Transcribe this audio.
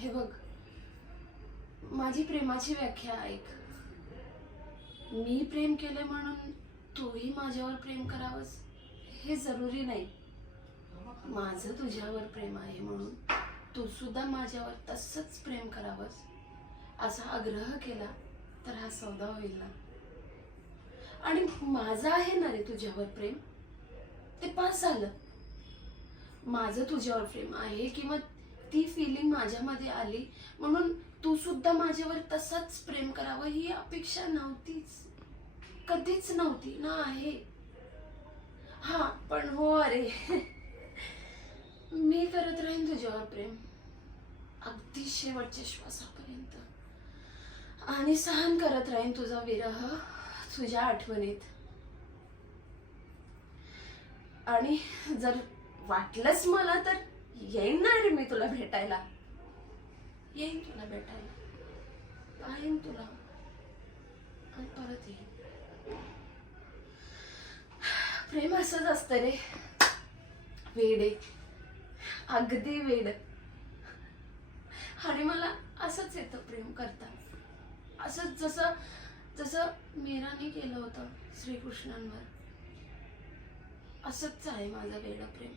हे बघ, माझी प्रेमाची व्याख्या ऐक. मी प्रेम केले म्हणून तूही माझ्यावर प्रेम करावंस हे जरुरी नाही. माझं तुझ्यावर प्रेम आहे म्हणून तू सुद्धा माझ्यावर तसंच प्रेम करावंस असा आग्रह केला तर हा सौदा होईल ना. आणि माझं आहे ना रे तुझ्यावर प्रेम, ते पास झालं. माझं तुझ्यावर प्रेम आहे किंवा ती फिलिंग माझ्यामध्ये आली म्हणून तू सुद्धा माझ्यावर तसंच प्रेम करावं ही अपेक्षा नव्हतीच, कधीच नव्हती ना आहे. हा पण हो अरे, मी करत राहीन तुझ्यावर प्रेम अगदी शेवटच्या श्वासापर्यंत, आणि सहन करत राहीन तुझा विरह तुझ्या आठवणीत. आणि जर वाटलंच मला तर येईन ना रे मी तुला भेटायला, येईन तुला भेटायला, पाहीन तुला आणि परत येईन. प्रेम असंच असतं रे, वेडे, अगदी वेड. आणि मला असंच येतं प्रेम करताना, असंच जसं जसं मीराने केलं होतं श्रीकृष्णांवर, असंच आहे माझं वेड प्रेम.